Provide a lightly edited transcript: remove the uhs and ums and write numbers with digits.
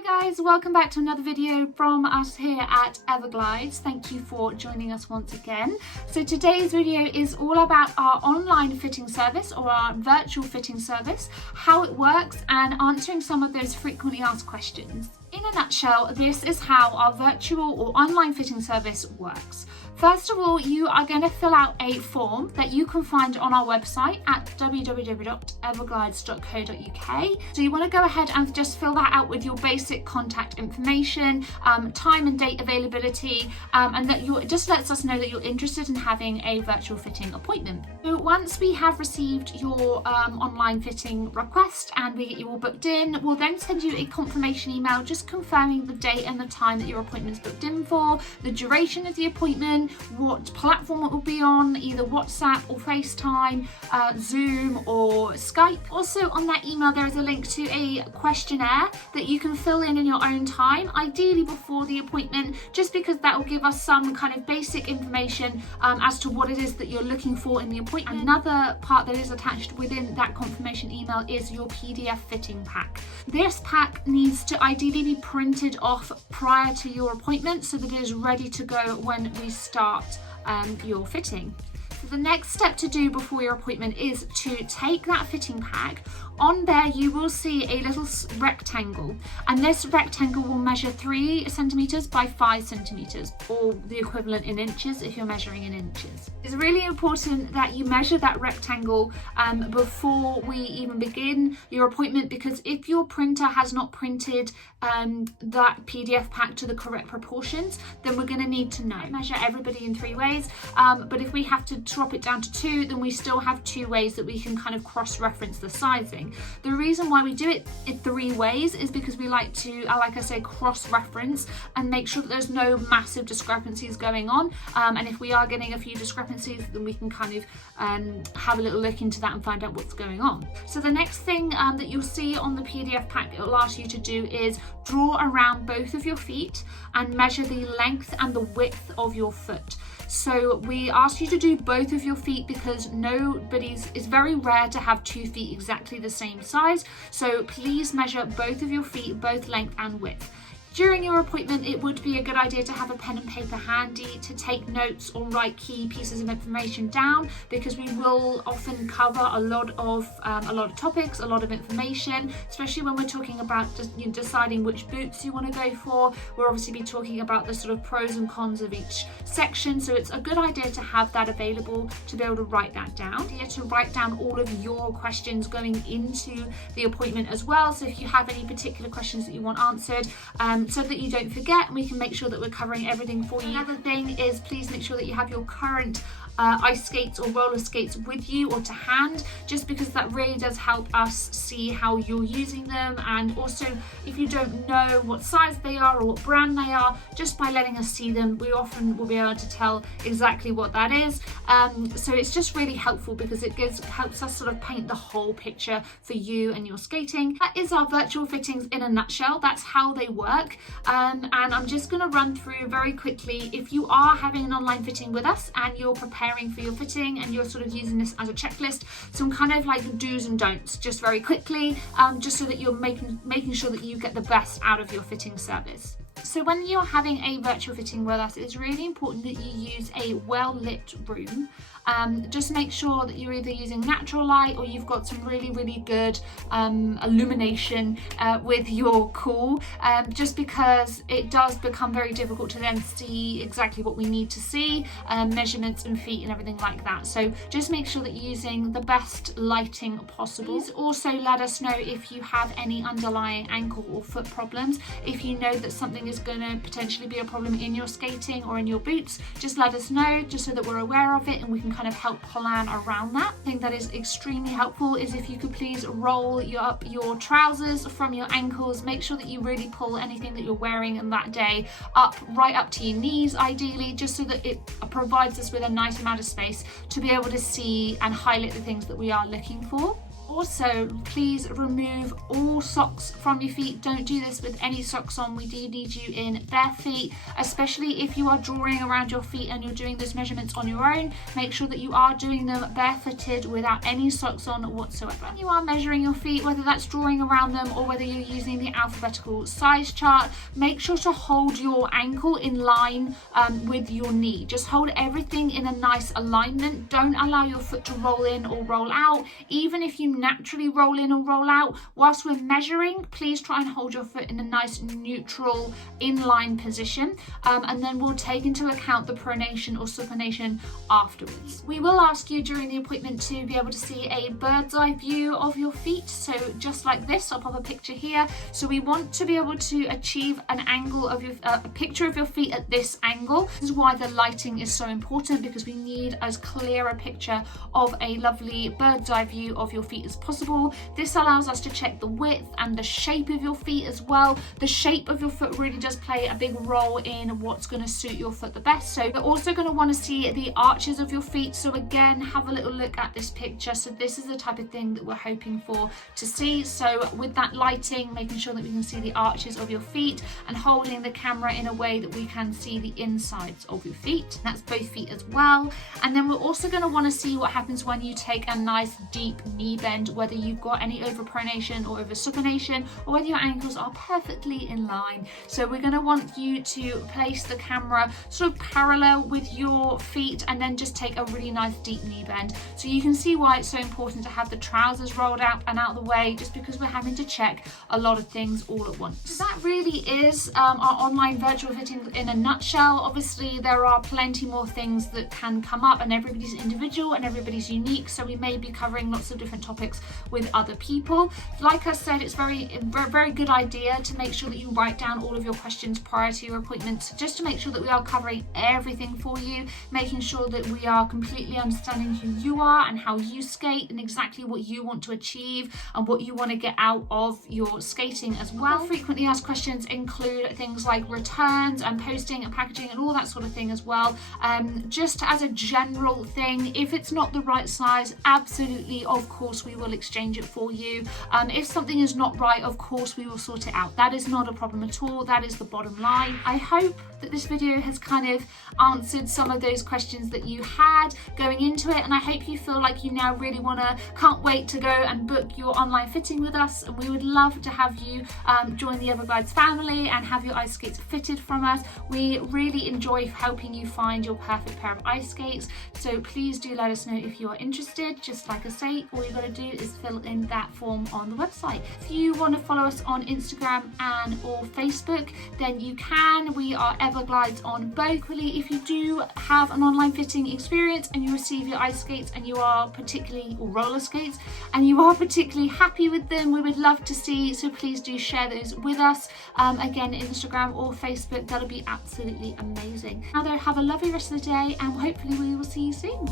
Hi guys, welcome back to another video from us here at Everglides. Thank you for joining us once again. So today's video is all about our online fitting service or our virtual fitting service, how it works and answering some of those frequently asked questions. In a nutshell, this is how our virtual or online fitting service works. First of all, you are going to fill out a form that you can find on our website at www.everglides.co.uk. So you want to go ahead and just fill that out with your basic contact information, time and date availability, and that it just lets us know that you're interested in having a virtual fitting appointment. So once we have received your online fitting request and we get you all booked in, we'll then send you a confirmation email just confirming the date and the time that your appointment's booked in for, the duration of the appointment, what platform it will be on, either WhatsApp or FaceTime, Zoom or Skype. Also on that email there is a link to a questionnaire that you can fill in your own time, ideally before the appointment, just because that will give us some kind of basic information as to what it is that you're looking for in the appointment. Another part that is attached within that confirmation email is your PDF fitting pack. This pack needs to ideally be printed off prior to your appointment so that it is ready to go when we start your fitting. So the next step to do before your appointment is to take that fitting pack. On there you will see a little rectangle, and this rectangle will measure 3 centimeters by 5 centimeters, or the equivalent in inches if you're measuring in inches. It's really important that you measure that rectangle before we even begin your appointment, because if your printer has not printed that PDF pack to the correct proportions, then we're going to need to know. Measure everybody in 3 ways, but if we have to drop it down to 2, then we still have 2 ways that we can kind of cross-reference the sizing. The reason why we do it in 3 ways is because we like to, like I say, cross-reference and make sure that there's no massive discrepancies going on. And if we are getting a few discrepancies, then we can kind of have a little look into that and find out what's going on. So the next thing that you'll see on the PDF pack it will ask you to do is draw around both of your feet and measure the length and the width of your foot. So we ask you to do both of your feet because it's very rare to have 2 feet exactly the same size. So please measure both of your feet, both length and width. During your appointment, it would be a good idea to have a pen and paper handy to take notes or write key pieces of information down, because we will often cover a lot of topics, a lot of information, especially when we're talking about just deciding which boots you want to go for. We'll obviously be talking about the sort of pros and cons of each section, so it's a good idea to have that available to be able to write that down. To write down all of your questions going into the appointment as well, so if you have any particular questions that you want answered, so that you don't forget, and we can make sure that we're covering everything for you. Another thing is please make sure that you have your current ice skates or roller skates with you or to hand, just because that really does help us see how you're using them. And also, if you don't know what size they are or what brand they are, just by letting us see them, we often will be able to tell exactly what that is. So it's just really helpful because it helps us sort of paint the whole picture for you and your skating. That is our virtual fittings in a nutshell. That's how they work. And I'm just going to run through very quickly. If you are having an online fitting with us and you're preparing for your fitting and you're sort of using this as a checklist, some kind of like do's and don'ts just very quickly, just so that you're making sure that you get the best out of your fitting service. So when you're having a virtual fitting with us, it's really important that you use a well-lit room. Just make sure that you're either using natural light or you've got some really good illumination with your call, just because it does become very difficult to then see exactly what we need to see, measurements and feet and everything like that. So just make sure that you're using the best lighting possible. Please also let us know if you have any underlying ankle or foot problems. If you know that something is going to potentially be a problem in your skating or in your boots, just let us know, just so that we're aware of it and we can kind of help plan around that. I think that is extremely helpful is if you could please roll up your trousers from your ankles. Make sure that you really pull anything that you're wearing in that day right up to your knees ideally, just so that it provides us with a nice amount of space to be able to see and highlight the things that we are looking for. Also, please remove all socks from your feet. Don't do this with any socks on. We do need you in bare feet, especially if you are drawing around your feet and you're doing those measurements on your own. Make sure that you are doing them barefooted without any socks on whatsoever. When you are measuring your feet, whether that's drawing around them or whether you're using the alphabetical size chart, make sure to hold your ankle in line with your knee. Just hold everything in a nice alignment. Don't allow your foot to roll in or roll out. Even if you naturally roll in or roll out, whilst we're measuring, please try and hold your foot in a nice neutral inline position, and then we'll take into account the pronation or supination afterwards. We will ask you during the appointment to be able to see a bird's eye view of your feet, so just like this. I'll pop a picture here. So we want to be able to achieve an angle of your a picture of your feet at this angle. This is why the lighting is so important, because we need as clear a picture of a lovely bird's eye view of your feet as possible. This allows us to check the width and the shape of your feet as well. The shape of your foot really does play a big role in what's going to suit your foot the best. So we're also going to want to see the arches of your feet. So again, have a little look at this picture. So this is the type of thing that we're hoping for to see. So with that lighting, making sure that we can see the arches of your feet and holding the camera in a way that we can see the insides of your feet. That's both feet as well. And then we're also going to want to see what happens when you take a nice deep knee bend, whether you've got any overpronation or over supination, or whether your ankles are perfectly in line. So we're going to want you to place the camera sort of parallel with your feet and then just take a really nice deep knee bend. So you can see why it's so important to have the trousers rolled out and out of the way, just because we're having to check a lot of things all at once. So that really is our online virtual fitting in a nutshell. Obviously there are plenty more things that can come up, and everybody's individual and everybody's unique, so we may be covering lots of different topics with other people. Like I said, it's very good idea to make sure that you write down all of your questions prior to your appointment, just to make sure that we are covering everything for you, making sure that we are completely understanding who you are and how you skate and exactly what you want to achieve and what you want to get out of your skating as well. Frequently asked questions include things like returns and posting and packaging and all that sort of thing as well. Just as a general thing, if it's not the right size, absolutely, of course, we will exchange it for you. If something is not right, of course, we will sort it out. That is not a problem at all. That is the bottom line. I hope that this video has kind of answered some of those questions that you had going into it, and I hope you feel like you now really can't wait to go and book your online fitting with us. And we would love to have you join the Everglides family and have your ice skates fitted from us. We really enjoy helping you find your perfect pair of ice skates, so please do let us know if you are interested. Just like I say, all you got to do is fill in that form on the website. If you want to follow us on Instagram and or Facebook, then you can. We are Everglides on both. Really, if you do have an online fitting experience and you receive your ice skates and you are particularly, or roller skates, and you are particularly happy with them, we would love to see, so please do share those with us. Again, Instagram or Facebook, that'll be absolutely amazing. Now though, have a lovely rest of the day, and hopefully we will see you soon.